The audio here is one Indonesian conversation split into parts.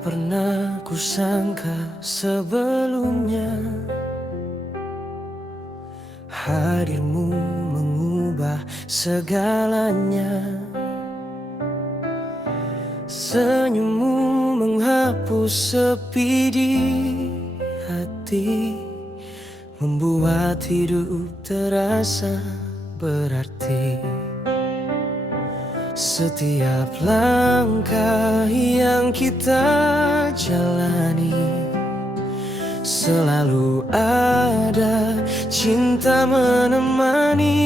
Tak pernah kusangka sebelumnya hadirmu mengubah segalanya. Senyummu menghapus sepi di hati, membuat hidup terasa berarti. Setiap langkah yang kita jalani, selalu ada cinta menemani.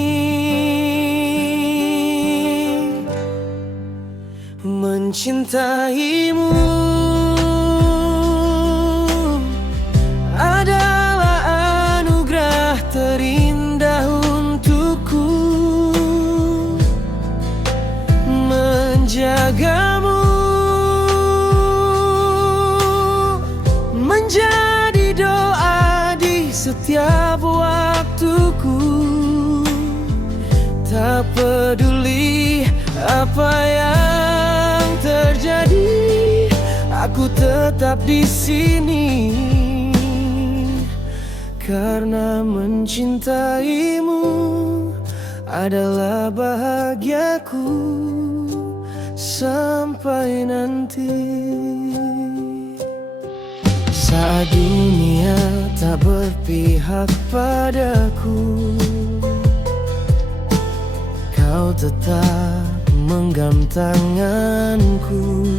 Mencintaimu adalah anugerah terindah untukku. Menjagamu menjadi doa di setiap waktuku. Tak peduli apa yang terjadi, aku tetap di sini karena mencintaimu adalah bahagiaku sampai nanti. Saat dunia tak berpihak padaku, kau tetap menggenggam tanganku.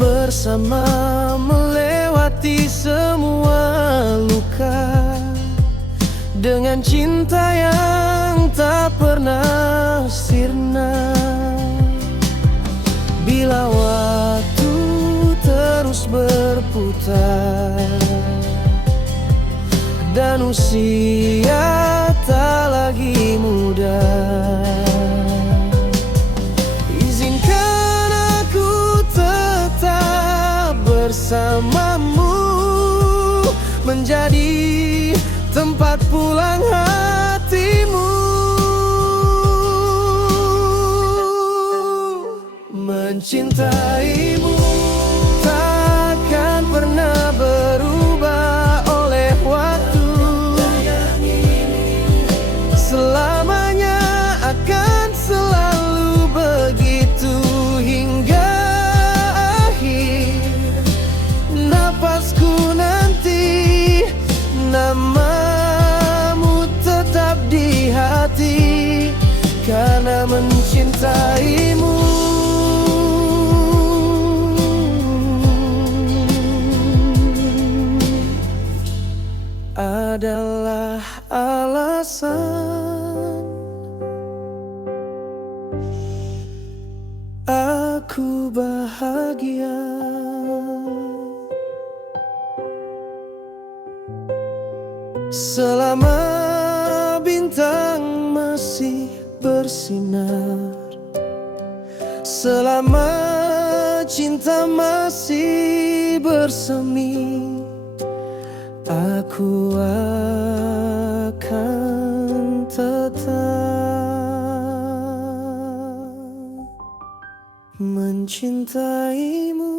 Bersama melewati semua luka, dengan cinta yang tak pernah sirna. Bila waktu terus berputar dan usia tak lagi muda, izinkan aku tetap bersamamu, menjadi tempat pulang hatimu. Mencintaimu takkan pernah berubah oleh waktu. Selamanya akan selalu begitu hingga akhir napasku nanti. Namamu tetap di hati karena mencintaimu adalah alasan aku bahagia. Selama bintang masih bersinar, selama cinta masih bersemi, aku akan tetap mencintaimu.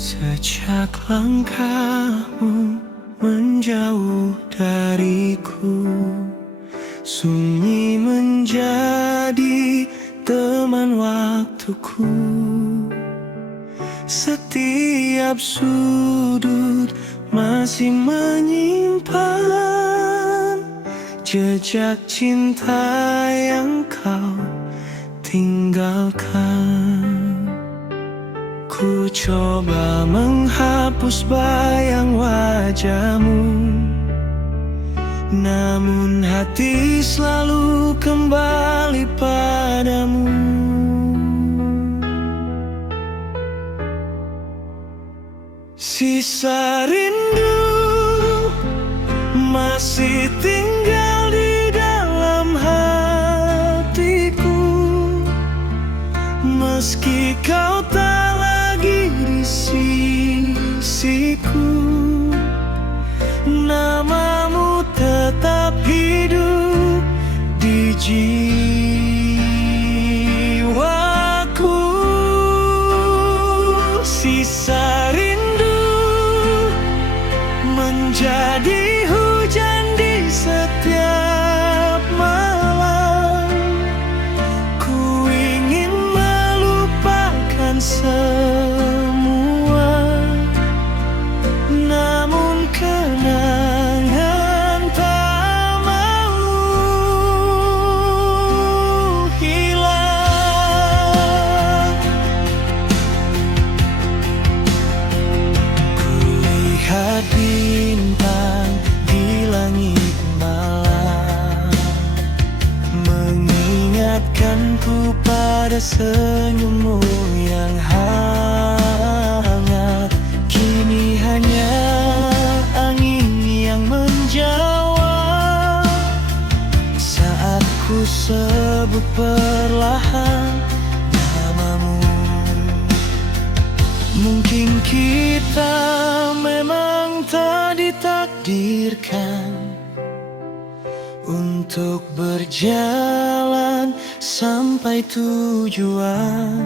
Sejak langkahmu menjauh dariku, sunyi menjadi teman waktuku. Setiap sudut masih menyimpan jejak cinta yang kau tinggalkan. Ku coba menghapus bayang wajahmu, namun hati selalu kembali Sisa rindu masih tinggal di dalam hatiku, meski kau tak lagi di sisiku. Namamu tetap hidup di jiwaku. Sisa rindu menjadi hujan di setiap malam. Ku ingin melupakan semua, namun kenangan tak mau hilang. Kulihat bintang di langit malam, mengingatkanku pada senyummu yang hangat. Kini hanya angin yang menjawab saat ku sebut perlahan namamu. Mungkin kita memang tak ditakdirkan untuk berjalan sampai tujuan,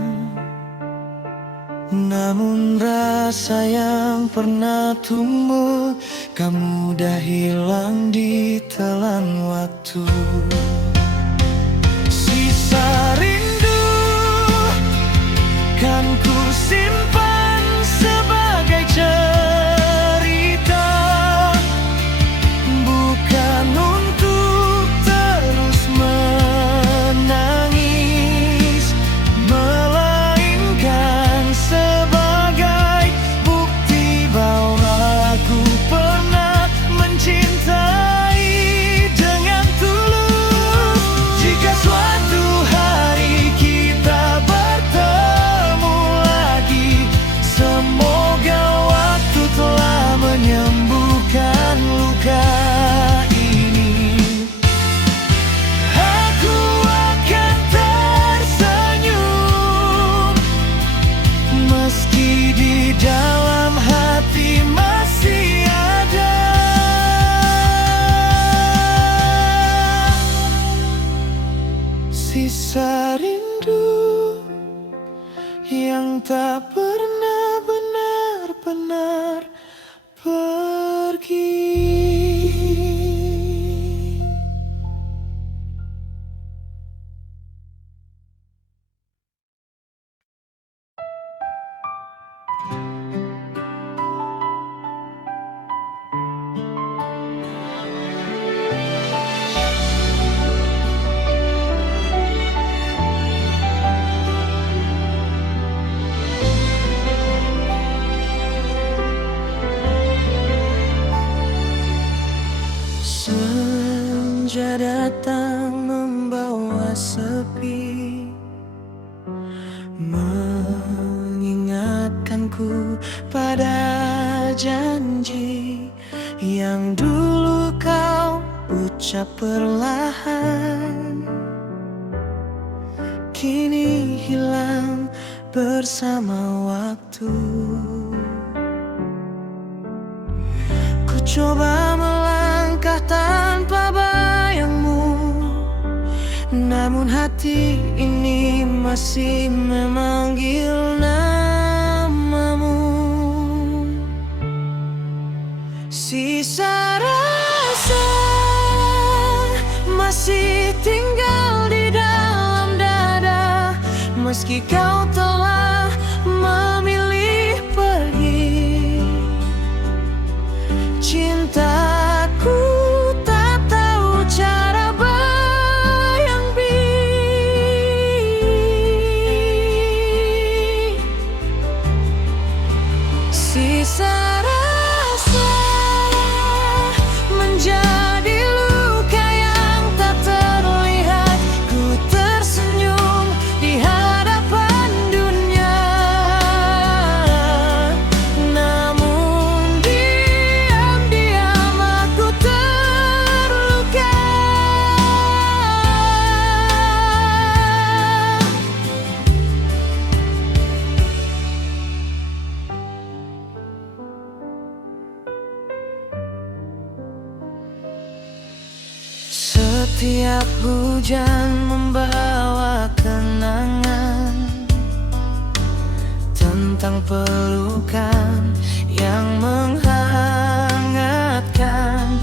namun rasa yang pernah tumbuh kan mudah hilang di telan waktu. Sisa rindu kan ku simpan sebagai cerita, bukan untuk terus menangis, melainkan sebagai bukti bahwa aku pernah mencintai dengan tulus. Jika suatu hari kita bertemu lagi, semoga waktu telah menyembuhkan luka ini. Aku akan tersenyum meski di dalam hati masih ada sisa rindu yang tak pernah benar-benar pergi. Senja datang membawa sepi, mengingatkanku pada janji yang dulu kau ucap perlahan, kini hilang bersama waktu. Ku coba melangkah tanpa bayangmu, namun hati ini masih memanggil namamu. Sisa rasa masih tinggal di dalam dada, meski kau telah memilih pergi. Cintaku tak tahu cara bayang-bayang. Sisa rasa menjadi luka yang tak terlihat. Ku tersenyum di hadapan Setiap hujan membawa kenangan tentang pelukan yang menghangatkan.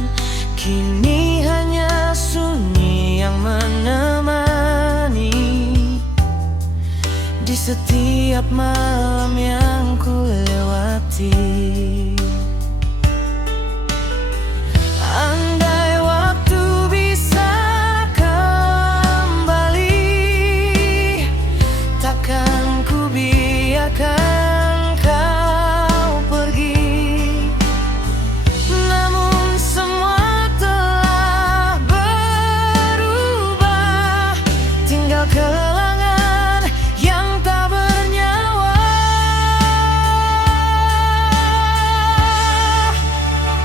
Kini hanya sunyi yang menemani di setiap malam yang ku lewati. Andai waktu bisa kembali, takkan ku biarkan kau pergi. Namun semua telah berubah, tinggal kenangan yang tak bernyawa.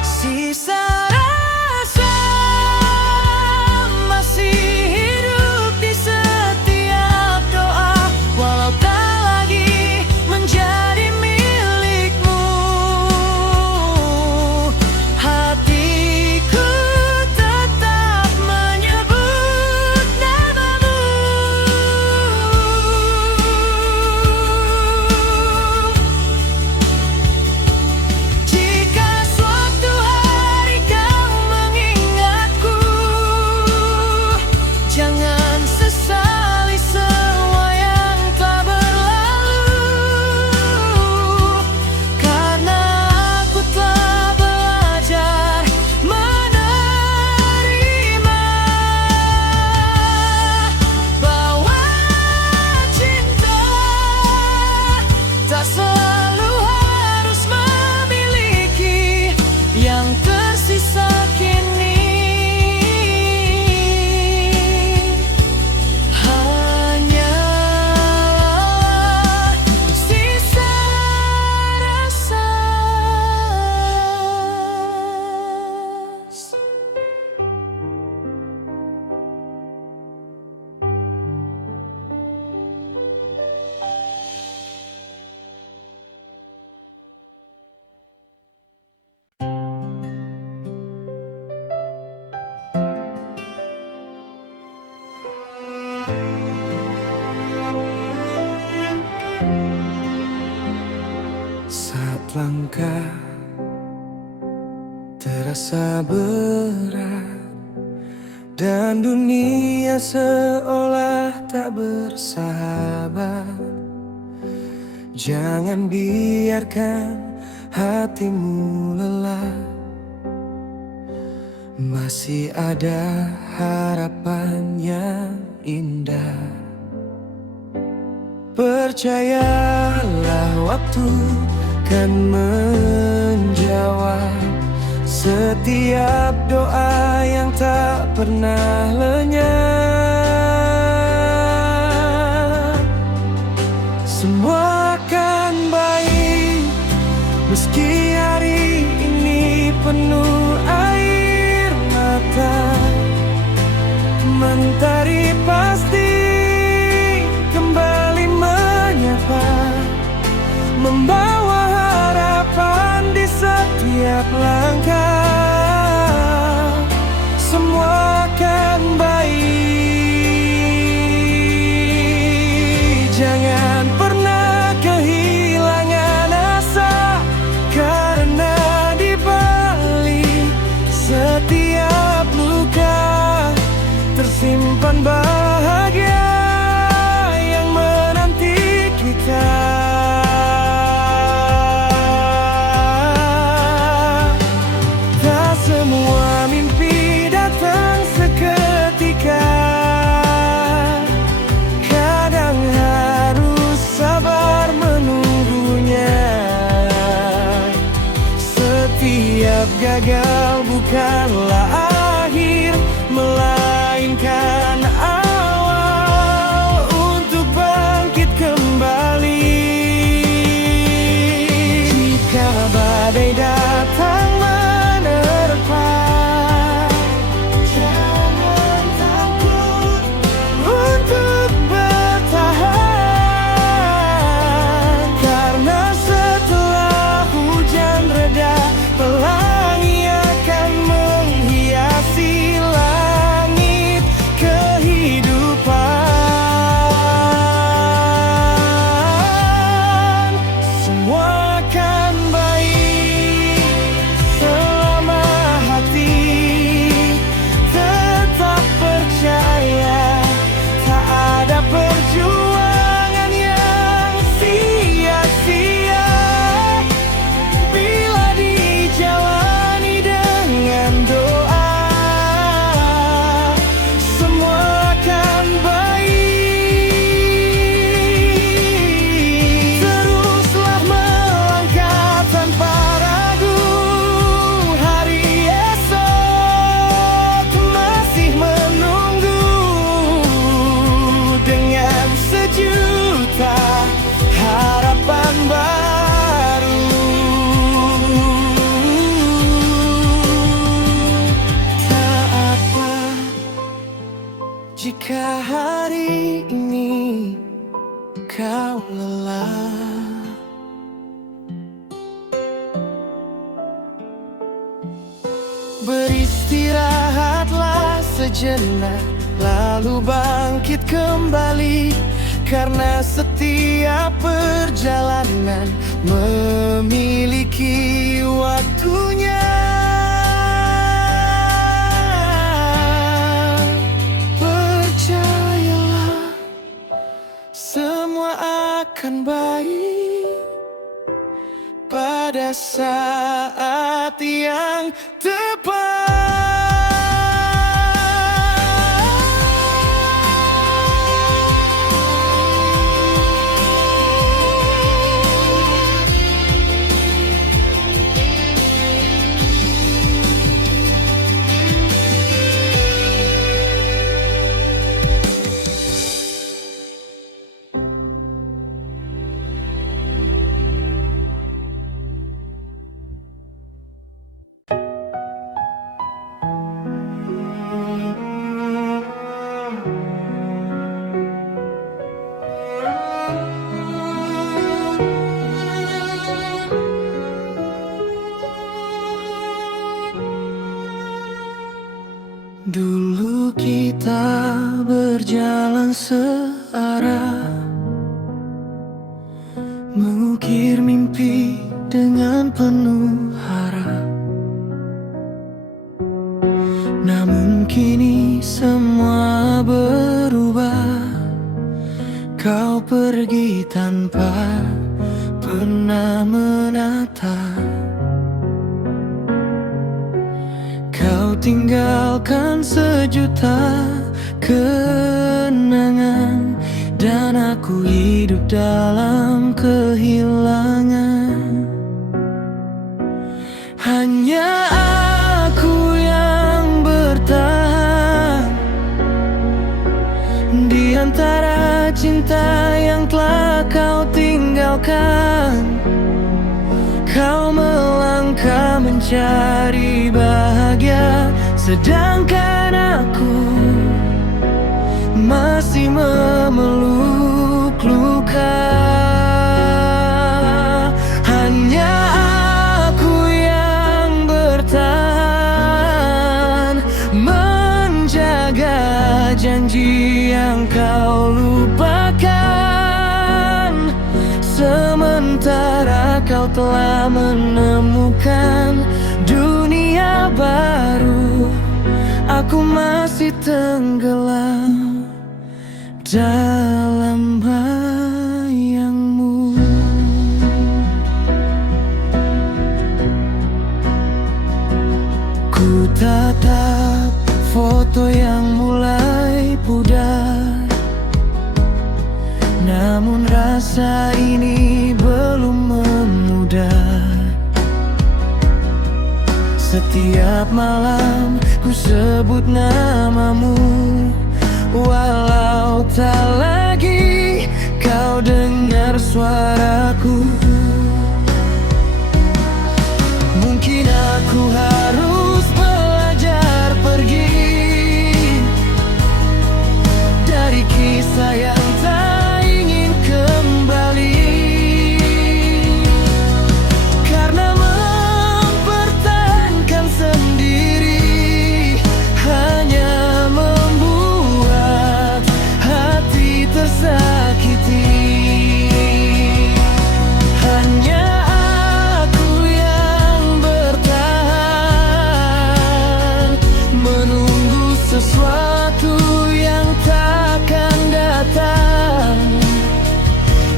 Sisa rasa masih hidup di setiap doa, walau tak lagi menjadi milikmu. Hatiku tetap menyebut namamu. Jika suatu hari kau mengingatku, jangan sesali semua yang telah berlalu, karena aku telah belajar menerima bahwa cinta tak selalu harus memiliki. Yang tersisa kini hanyalah sisa rasa. Saat langkah terasa berat dan dunia seolah tak bersahabat, jangan biarkan hatimu lelah. Masih ada harapan yang indah. Percayalah waktu kan menjawab setiap doa yang tak pernah lenyap. Semua akan baik meski hari ini penuh air mata. Mentari pasti kembali menyapa, membawa harapan di setiap langkah. Semua akan baik. Jangan pernah kehilangan asa, karena di balik setiap luka tersimpan bahagia yang menanti kita. Tak semua mimpi datang seketika, kadang harus sabar menunggunya. Setiap gagal bukanlah akhir, melainkan awal untuk bangkit kembali. Jika badai datang menerpa, jangan takut untuk bertahan, karena setelah hujan reda, pelangi akan menghiasi sejuta harapan baru. Tak apa jika hari ini kau lelah, beristirahatlah sejenak, lalu bangkit kembali. Karena setiap perjalanan memiliki waktunya. Percayalah, semua akan baik pada saat yang tepat. Dulu kita berjalan searah, mengukir mimpi dengan penuh harap. Namun kini semua berubah. Kau pergi tanpa pernah menatap. Kau tinggalkan sejuta kenangan, dan aku hidup dalam kehilangan. Hanya aku yang bertahan di antara cinta yang telah kau tinggalkan. Kau melangkah mencari bahagia, sedangkan aku masih memeluk luka. Hanya aku yang bertahan, menjaga janji yang kau lupakan. Sementara kau telah menemukan dunia baru, aku masih tenggelam dalam bayangmu. Ku tatap foto yang mulai pudar, namun rasa ini belum memudar. Setiap malam ku sebut namamu, walau tak lagi kau dengar suaraku. Mungkin aku harus belajar pergi dari kisah yang tak ingin kembali. Karena mempertahankan sendiri hanya membuat hati tersakiti. Hanya aku yang bertahan, menunggu sesuatu yang takkan datang.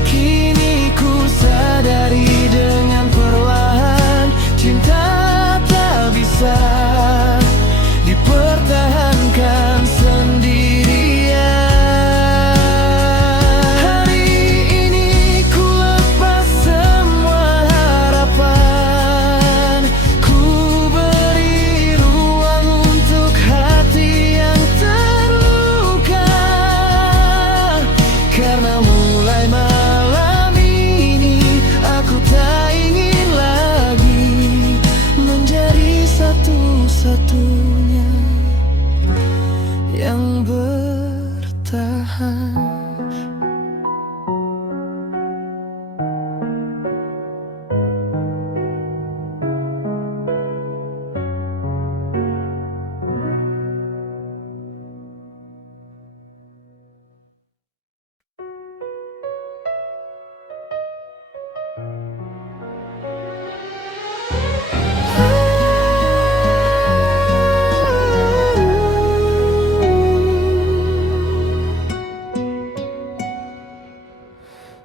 Kini ku sadari dengan perlahan, cinta tak bisa dipertahankan sendirian.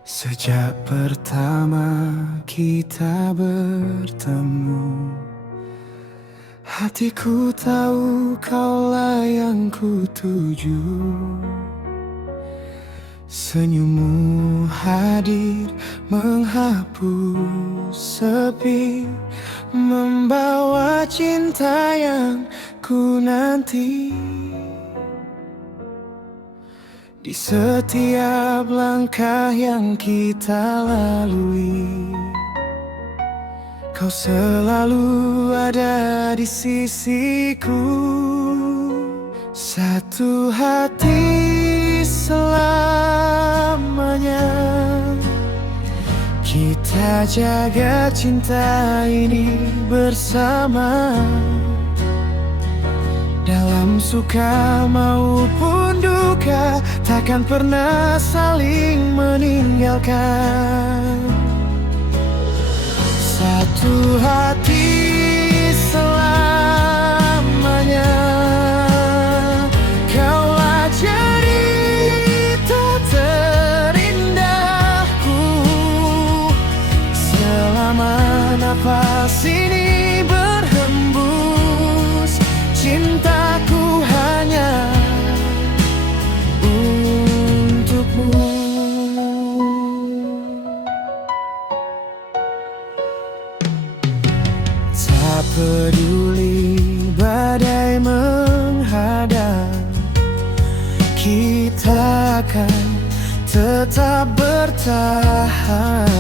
Sejak pertama kita bertemu, hatiku tahu kaulah yang ku tuju. Senyummu hadir menghapus sepi, membawa cinta yang ku nanti. Di setiap langkah yang kita lalui, kau selalu ada di sisiku. Satu hati selamanya, kita jaga cinta ini bersama. Dalam suka maupun duka, takkan pernah saling meninggalkan. Satu hati selamanya, kaulah cerita terindahku. Selama nafas ini berhembus, cintaku hanya untukmu. Tak peduli badai menghadang, kita akan tetap bertahan.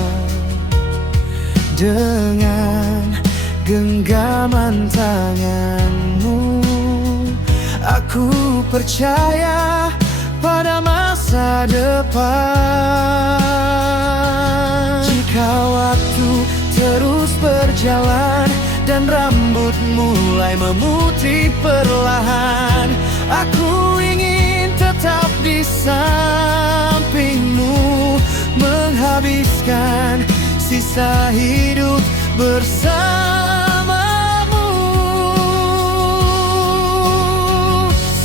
Dengan genggaman tanganmu, aku percaya pada masa depan. Jika waktu terus berjalan dan rambut mulai memutih perlahan, aku ingin tetap di sampingmu, menghabiskan sisa hidup bersamamu.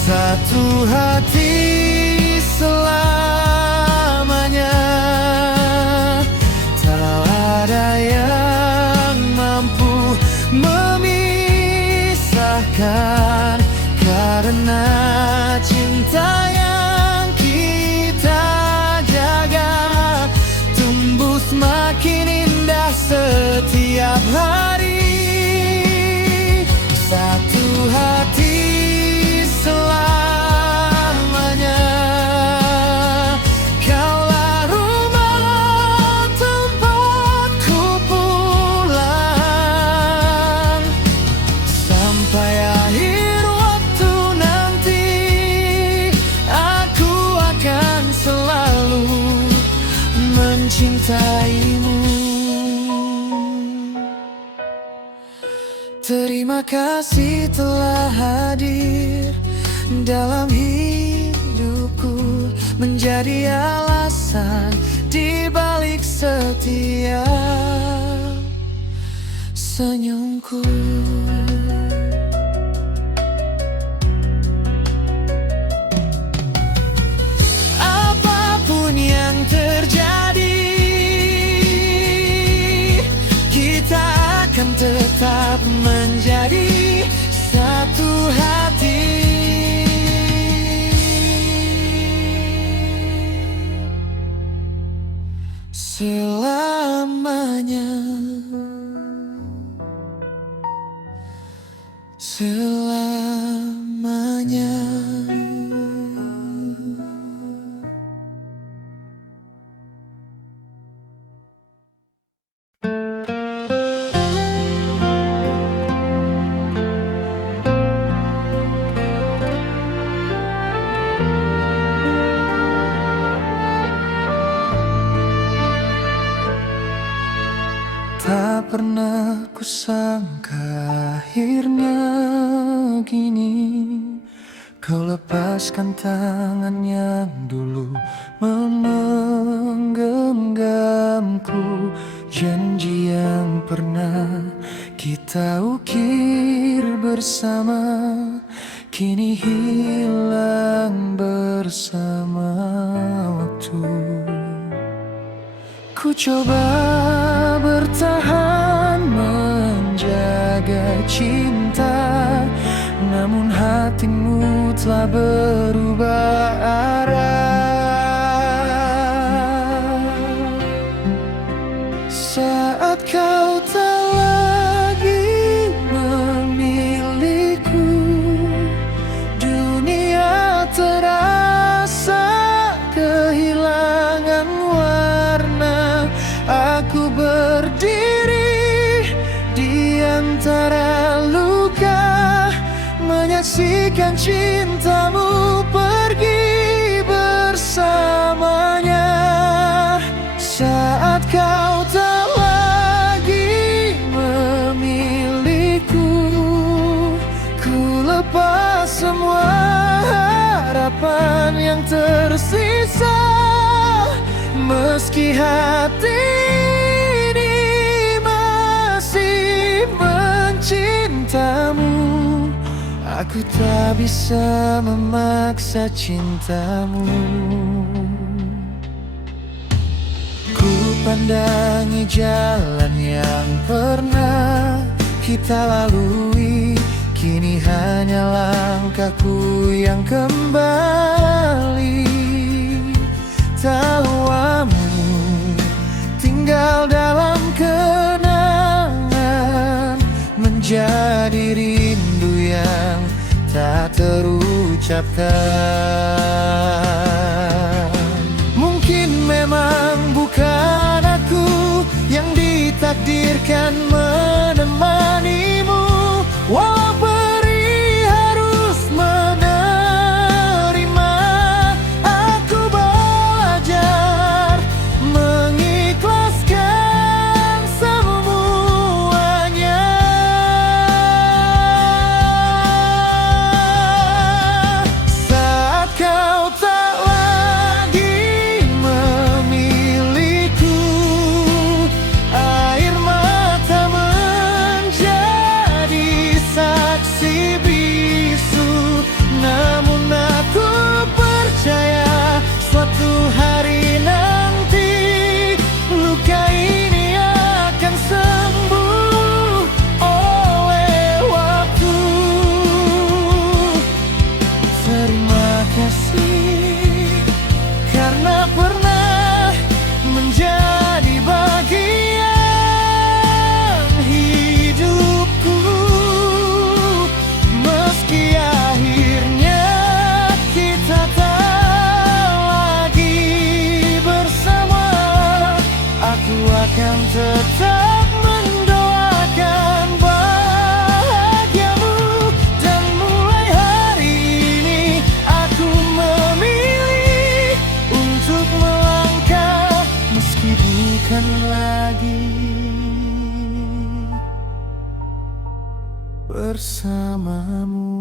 Satu hati selamanya, tak ada yang mampu memisahkan, karena cinta yang kita jaga tumbuh semakin indah setiap hari. Satu hati selamanya, kaulah rumah tempatku pulang. Sampai akhir waktu nanti, aku akan selalu mencintaimu. Terima kasih telah hadir dalam hidupku, menjadi alasan di balik setiap senyumku. Apapun yang terjadi, kita akan tetap menjadi satu hati. Selamanya, selamanya. Tak pernah kusangka akhirnya gini, kau lepaskan tangan yang dulu menggenggamku. Janji yang pernah kita ukir bersama kini hilang bersama waktu. Ku coba bertahan menjaga cinta, namun hatimu telah berubah arah. Saat kau tak lagi memiliku, dunia terasa kehilangan warna. Aku berdiri di antara luka, menyaksikan cintamu pergi bersamanya. Saat kau tak lagi memiliku, ku lepas semua harapan yang tersisa. Meski hati ini masih mencintamu, aku tak bisa memaksa cintamu. Ku pandangi jalan yang pernah kita lalui, kini hanya langkahku yang kembali. Tawamu tinggal dalam kenangan, menjadi rindu yang tak terucapkan. Mungkin memang bukan aku yang ditakdirkan menemanimu, walau perih harus menerima. Aku belajar mengikhlaskan semuanya. Saat kau tak lagi memiliku, air mata menjadi saksi bisu. Namun aku percaya suatu hari nanti luka ini akan sembuh oleh waktu. Terima kasih karena pernah menjadi bagian hidupku. Meski akhirnya kita tak lagi bersama, aku akan tetap mendoakan bahagiamu. Dan mulai hari ini aku memilih untuk melangkah, meski bukan lagi bersamamu.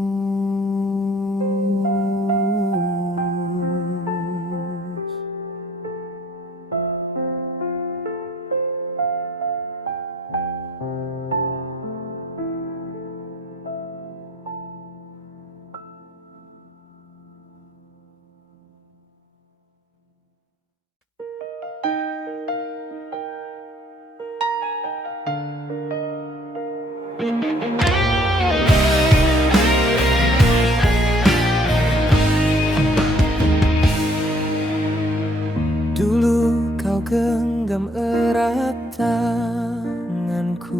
Dulu kau genggam erat tanganku,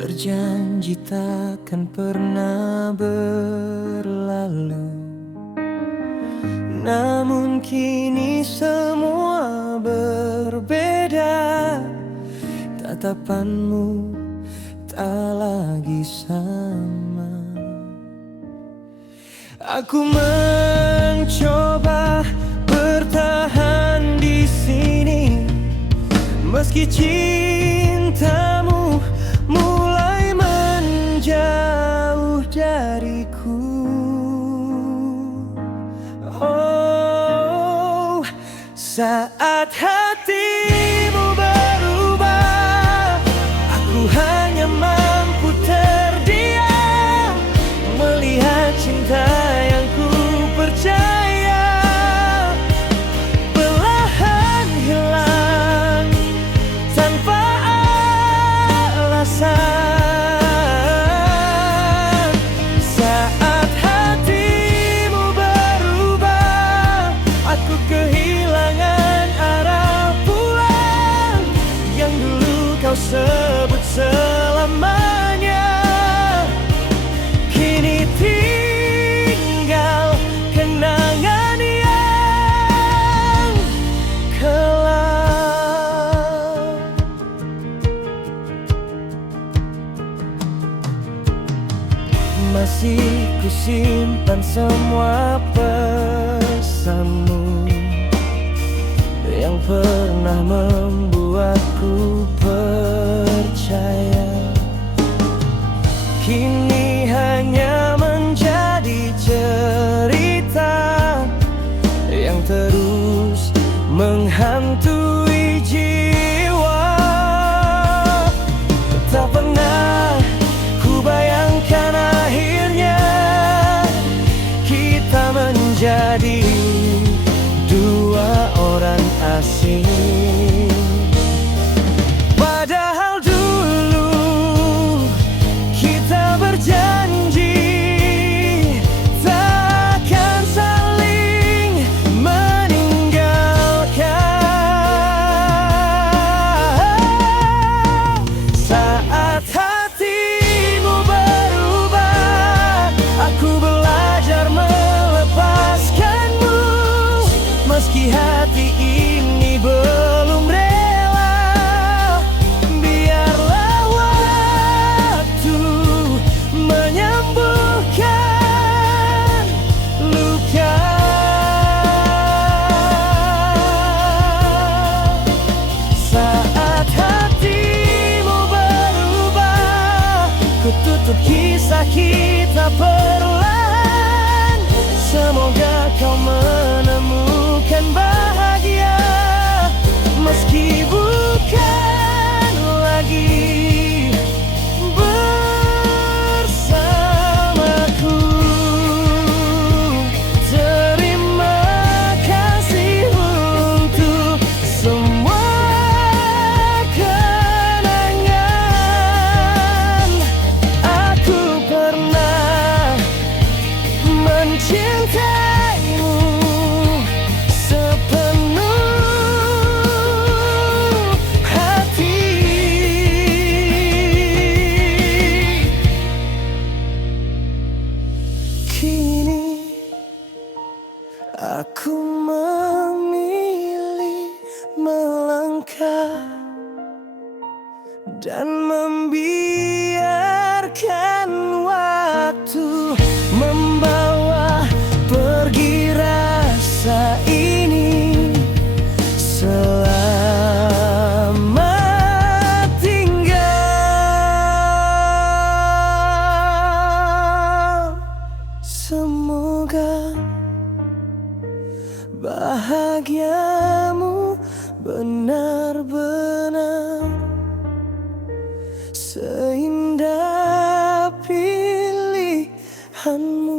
berjanji takkan pernah berlalu. Namun kini semua berbeda, tatapanmu tak lagi sama. Aku mencoba bertahan di sini, meski cinta Saat hatimu berubah, aku hanya mampu terdiam melihat cinta yang ku percaya perlahan hilang tanpa alasan. Saat hatimu berubah, aku kehilangan arah pulang yang dulu kau sebut selamanya. Kini tinggal kenangan yang kelam. Masih kusimpan semua pesanmu yang pernah membuatku percaya. Kini hanya menjadi cerita yang terus menghantui jiwa. Tak pernah ku bayangkan akhirnya kita menjadi dua orang asing. Padahal dulu kita berjanji takkan saling meninggalkan. Saat hatimu berubah, aku belajar melepaskanmu. Meski hati ini belum rela, biarlah waktu menyembuhkan luka. Saat hatimu berubah, ku tutup kisah kita perlahan. Semoga kau menemukan bahagia meski bukan lagi bersamaku. Terima kasih untuk semua kenangan. Aku pernah mencintaimu sepenuh hati. Kini aku memilih melangkah dan membiarkan waktu membawa pergi rasa ini. Selamat tinggal. Semoga bahagiamu benar-benar seindah pilihanmu.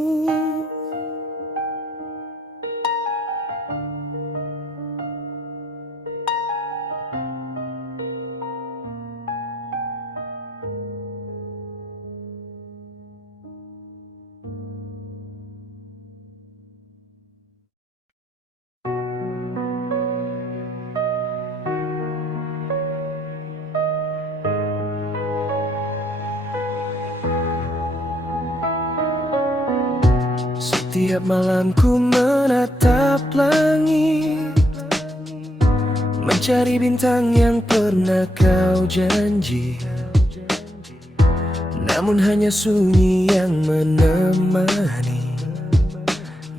Setiap malam ku menatap langit, mencari bintang yang pernah kau janji. Namun hanya sunyi yang menemani,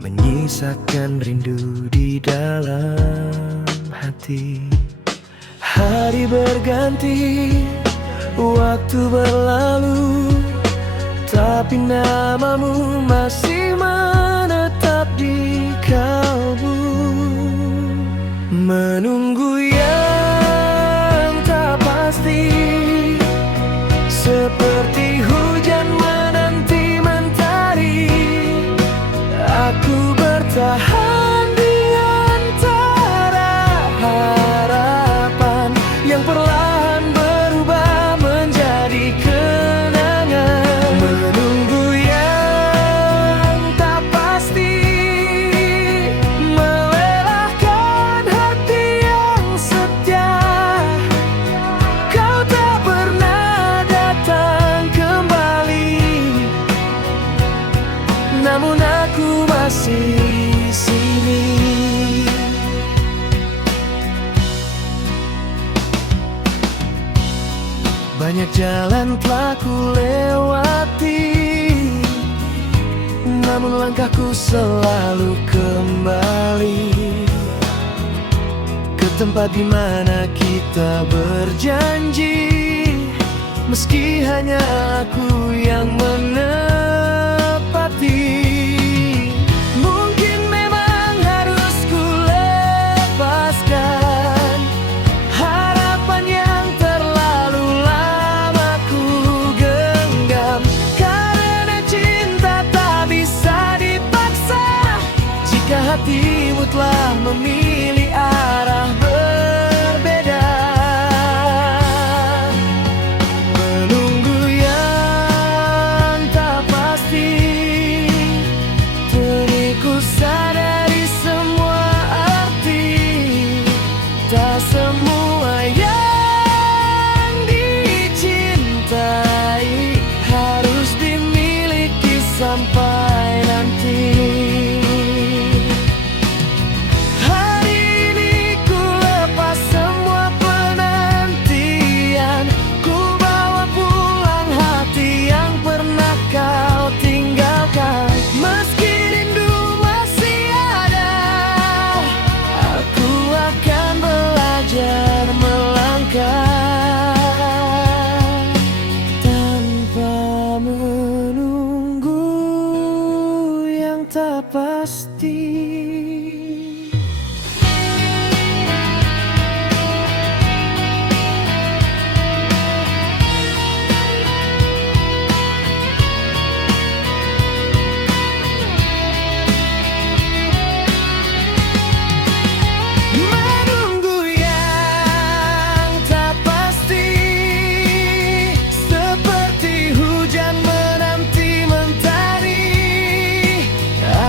menyisakan rindu di dalam hati. Hari berganti, waktu berlalu, tapi namamu masih menetap di kalbu. Menunggu yang tak pasti, seperti hujan menanti mentari. Aku bertahan di antara harapan yang perlahan berubah menjadi kenangan. Menunggu yang tak pasti, melelahkan hati yang setia. Kau tak pernah datang kembali, namun aku masih di sini. Banyak jalan telah ku lewati, namun langkahku selalu kembali ke tempat di mana kita berjanji. Meski hanya aku yang menepati, mungkin memang harus ku lepaskan harapan yang terlalu lama ku genggam. Karena cinta tak bisa dipaksa, jika hatimu telah memilih arah berbeda. Menunggu yang tak pasti, diriku sadari semua arti. Tak semua yang dicintai harus dimiliki sampai nanti. Hari ini ku lepas semua penantian, ku bawa pulang hati yang pernah kau tinggalkan. Meski rindu masih ada, aku akan belajar melangkah tanpa menunggu yang tak pasti. Menunggu yang tak pasti, seperti hujan menanti mentari.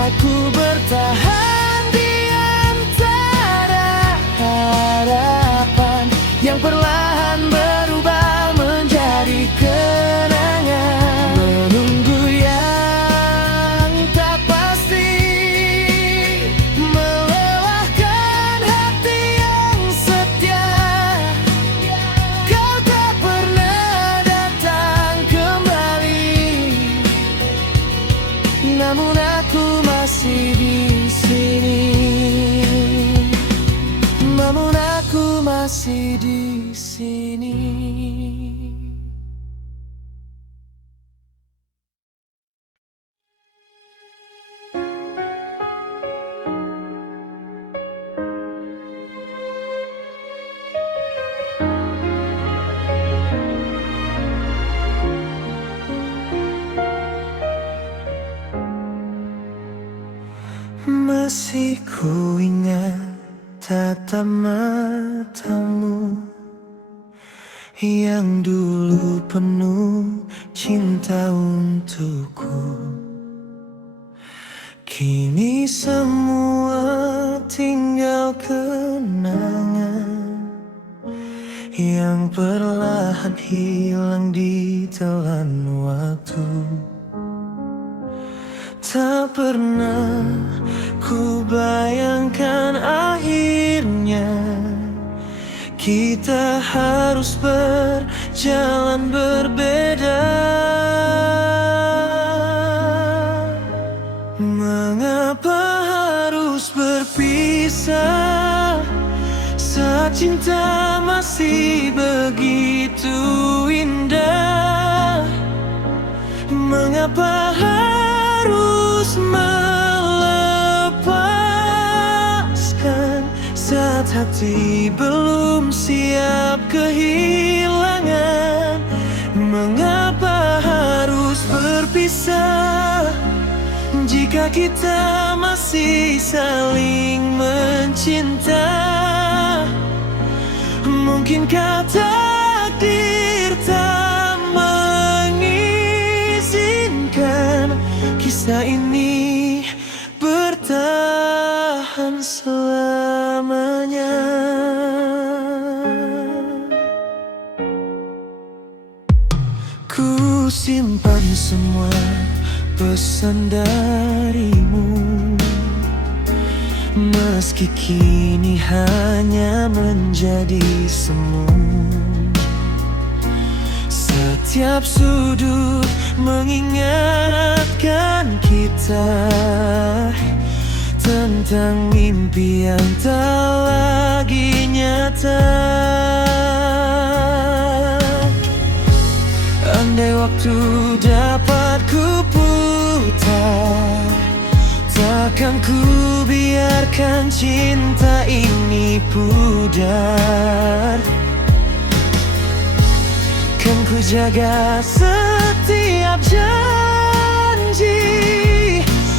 Aku bertahan di antara harapan yang perlahan berubah menjadi kenangan. Menunggu yang tak pasti, melelahkan hati yang setia. Kau tak pernah datang kembali, namun aku masih di sini. Namun aku masih di sini. Masih ku ingat tatap matamu yang dulu penuh cinta untukku. Kini semua tinggal kenangan yang perlahan hilang di telan waktu. Tak pernah ku bayangkan akhirnya kita harus berjalan berbeda. Mengapa harus berpisah saat cinta masih begitu indah? Mengapa harus melepaskan saat saat hati belum siap kehilangan? Mengapa harus berpisah jika kita masih saling mencinta? Mungkinkah takdir tak mengizinkan kisah ini bertahan selamanya? Ku simpan semua pesan darimu, meski kini hanya menjadi semu. Setiap sudut mengingatkan kita tentang mimpi yang tak lagi nyata. Andai waktu dapat ku putar, takkan ku biarkan cinta ini pudar. Kan ku jaga setiap janji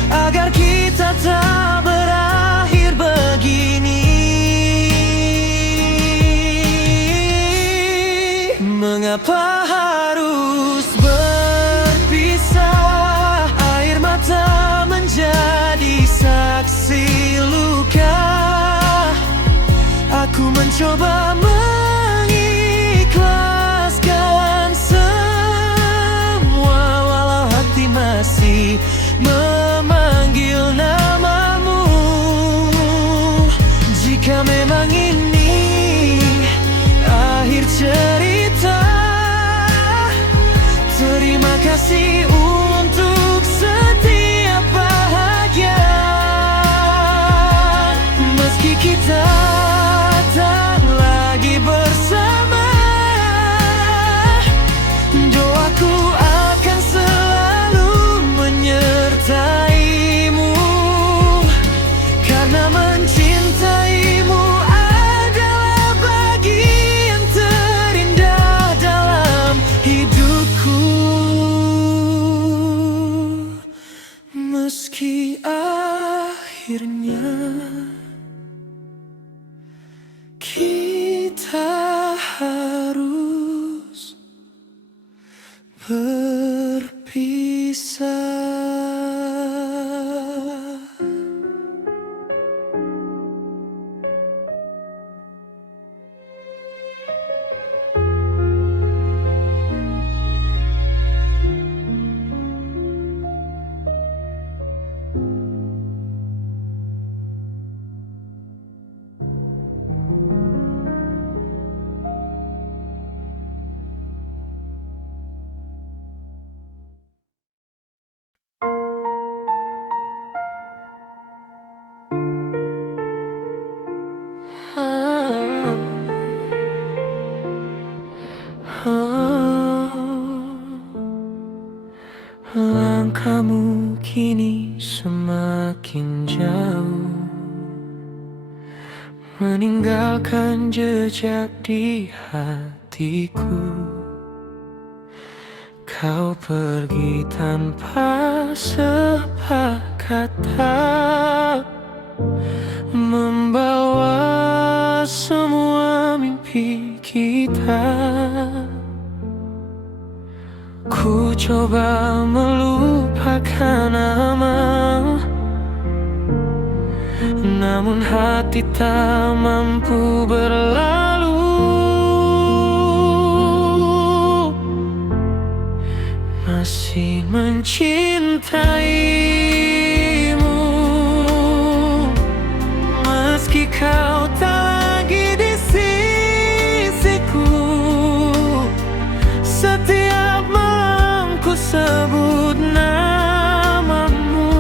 agar kita tak berakhir begini. Mengapa harus berpisah? Air mata menjadi saksi luka. Aku mencoba mengikhlaskan semua, walau hati masih memanggil namamu. Jika memang ini akhir cerita, terima kasih untuk setiap bahagia. Meski kita tak lagi bersama, doaku akan selalu menyertaimu. Karena mencintaimu adalah bagian terindah dalam hidupku. Meski akhirnya kita harus berpisah. Langkahmu kini semakin jauh, meninggalkan jejak di hatiku. Kau pergi tanpa sepakata, membawa semua mimpi kita. Ku coba melupakan nama, namun hati tak mampu berlalu. Masih mencintaimu, meski kau tak lagi di sisiku. Setiap malam ku sebut namamu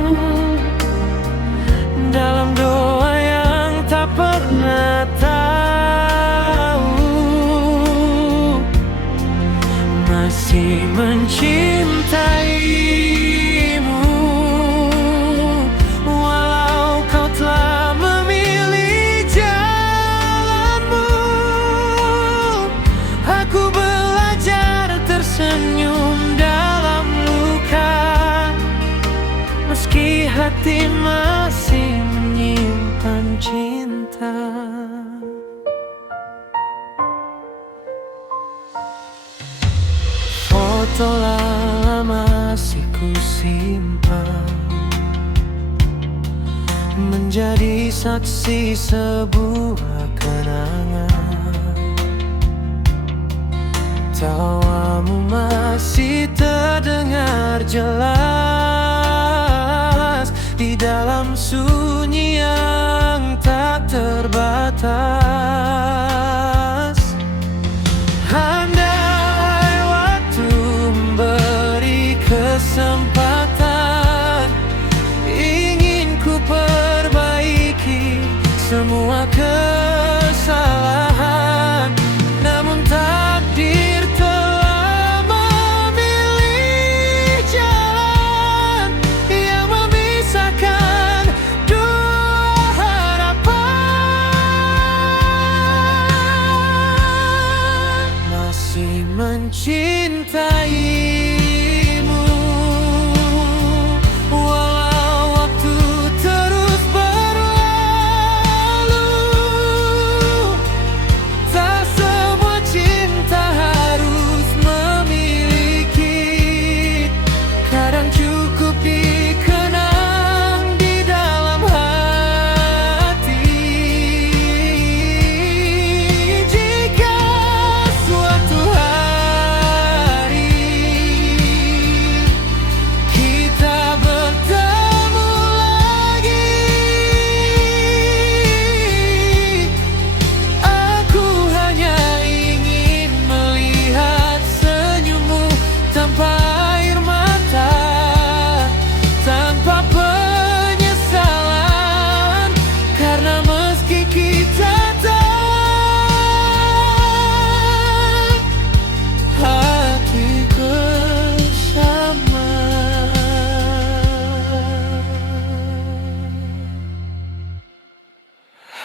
dalam doa yang tak pernah tahu. Masih mencintaimu, walau kau telah memilih jalan hati masih menyimpan cinta. Foto lama masih ku simpan, menjadi saksi sebuah kenangan. Tawamu masih terdengar jelas di dalam sunyi yang tak terbatas. Andai waktu memberi kesempatan, ingin ku perbaiki semua kesalahan. Namun takdir telah memilih jalan yang memisahkan dua harapan. Masih mencintaimu walau waktu terus berlalu. Tak semua cinta harus memiliki, kadang cukup dikenang di dalam hati. Jika suatu hari kita bertemu lagi, aku hanya ingin melihat senyummu tanpa air mata, tanpa penyesalan. Karena meski kita tak hati bersama.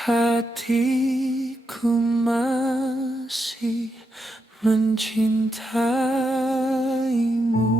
Hatiku masih mencintaimu.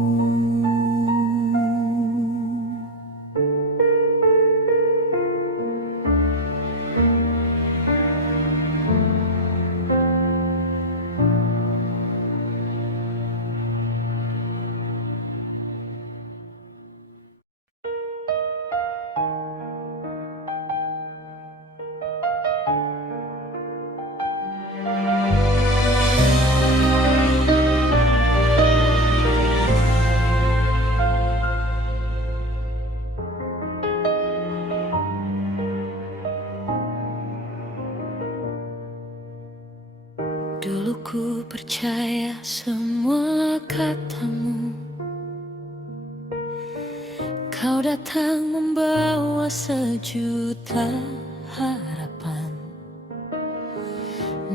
Dulu ku percaya semua katamu, kau datang membawa sejuta harapan.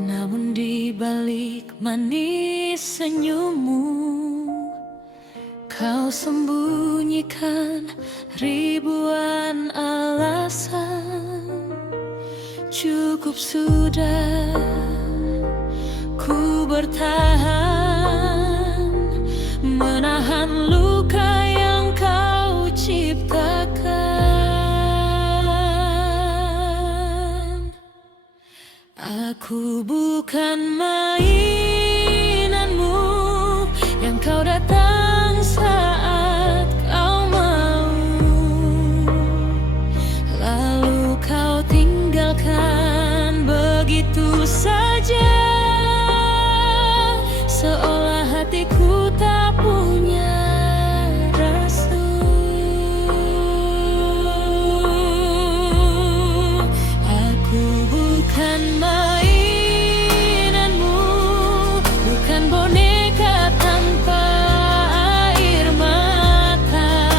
Namun di balik manis senyummu, kau sembunyikan ribuan alasan. Cukup sudah ku bertahan, menahan luka yang kau ciptakan. Aku bukan mainanmu yang kau datang saat kau mau, lalu kau tinggalkan begitu saja, seolah hatiku tak punya rasa. Aku bukan mainanmu, bukan boneka tanpa air mata.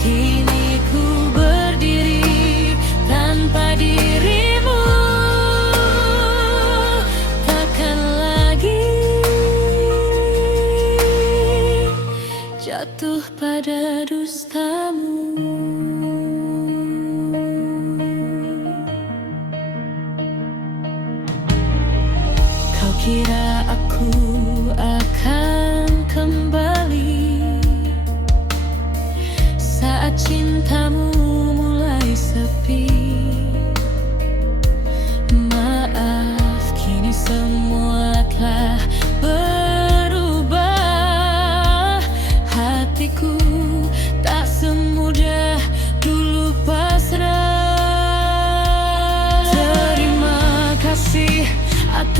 Kini ku berdiri tanpa dirimu, takkan lagi jatuh pada dustamu. Kau kira aku akan kembali saat cinta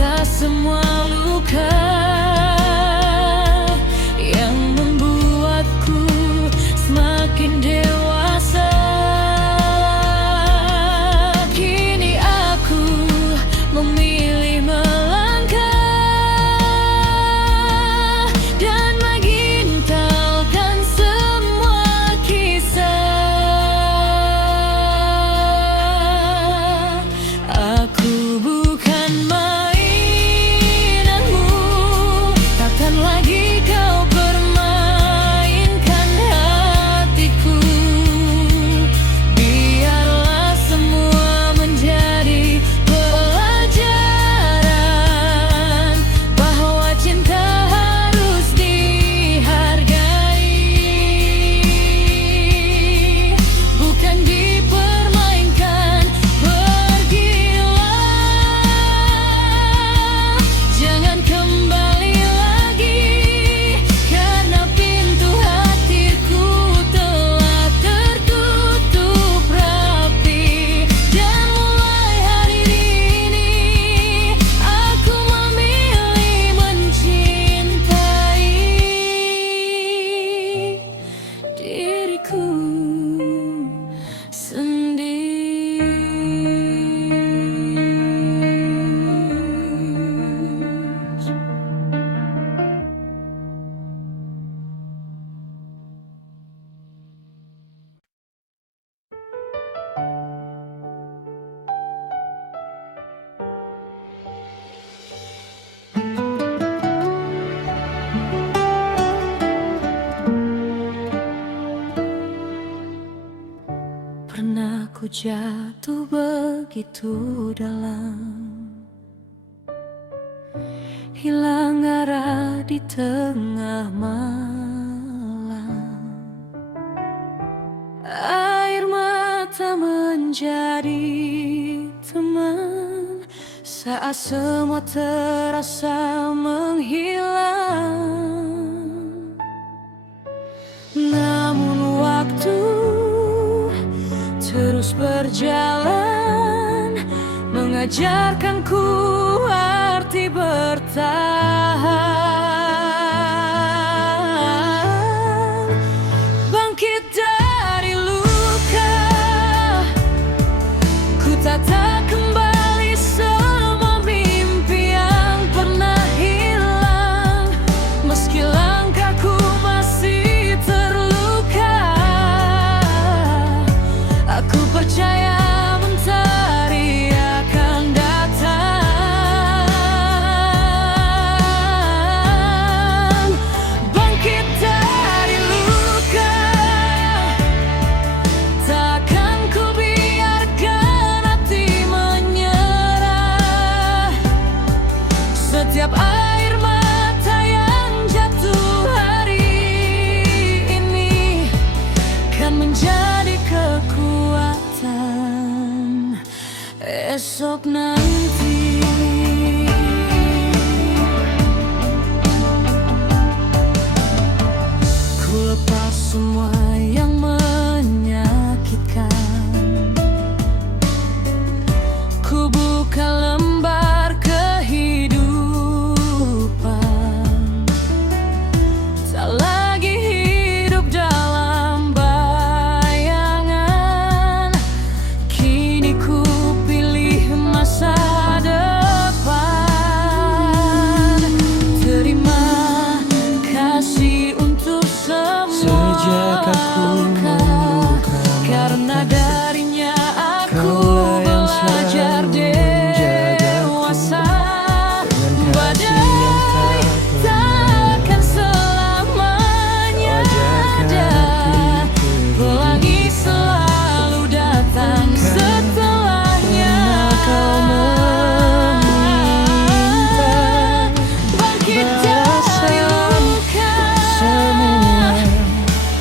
atas semua luka yang membuatku semakin dewasa. Kini aku memilih melangkah dan mengintalkan semua kisah. Aku bukan mainanmu, takkan lagi kau permainkan hatiku. Biarlah semua menjadi pelajaran bahwa cinta harus dihargai, bukan dipermainkan. Pergilah, jangan kembali lagi, karena pintu hatiku telah tertutup rapi. Dan mulai hari ini aku memilih mencintai diriku sendiri. Pernah ku jatuh begitu dalam, hilang arah di tengah malam. Air mata menjadi teman saat semua terasa menghilang. Namun waktu terus berjalan, mengajarkanku arti bertahan. Bangkit dari luka, ku tata kembali semua mimpi yang pernah hilang. Meski langkahku masih terluka, aku percaya mentari akan datang. Bangkit dari luka, takkan ku biarkan hati menyerah. Setiap air mata yang jatuh hari ini kan menjadi kekuatan esok nanti. Ku lepas semua yang menyakitkan, ku buka lembar kehidupan. Tak lagi hidup dalam bayangan, kini ku pilih masa depan. Terima kasih untuk semua Sejak aku luka, menemukan karena darinya aku Kaulah yang belajar selalu dewasa. dengan kasih yang Badai tak takkan selamanya Wajarkan ada, hati pelangi selalu datang setelahnya. Kau meminta Bangkit dari luka, semua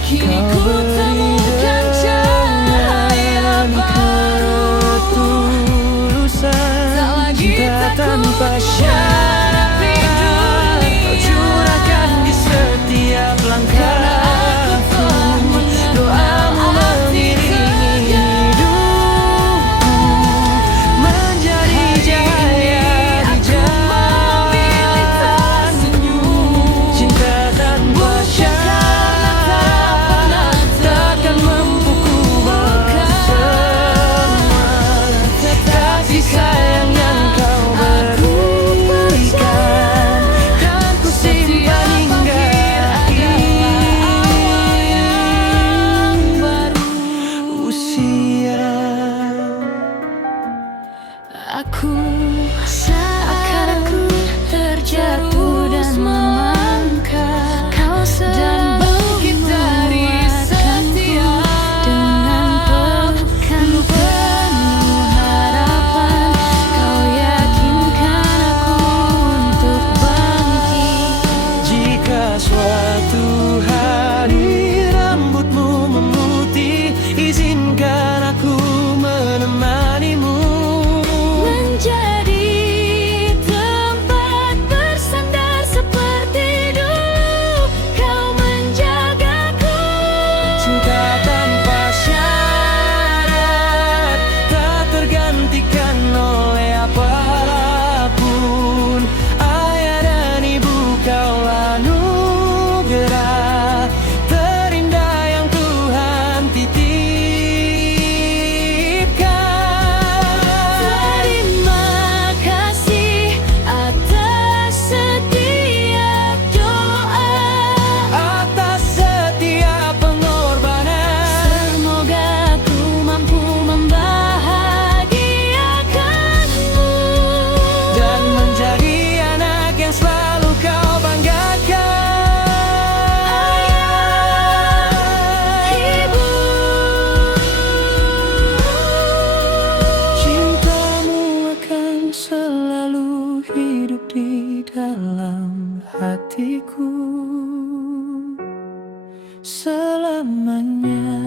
kini kau ku beri temukan cahaya dengan baru. ketulusan. Tak lagi Cinta takut tanpa menghadapi syarat, dunia. kau curahkan di setiap Karena aku langkahku. telah mengenal Doamu arti mengiringi tegar. hidupku, menjadi Hari cahaya ini di aku jalan. aku saat aku terjatuh dan melangkah, kau Dan bangkit dari setiap dengan pelukan penuh harapan. Kau yakinkan aku untuk bangkit. Jika suatu hari rambutmu memutih, izinkan aku menemanimu. Menjadi tempat bersandar seperti dulu, kau menjagaku. Cinta tanpa syarat, tak tergantikan oleh apapun. Ayah dan ibu kaulah anugerah terindah yang Tuhan titipkan. Terima kasih atas setiap doa, Atas setiap pengorbanan, semoga aku mampu membahagiakanmu dan menjadi anak yang selalu kau banggakan. Ibu. Cintamu akan selalu hidup di dalam hatiku selamanya.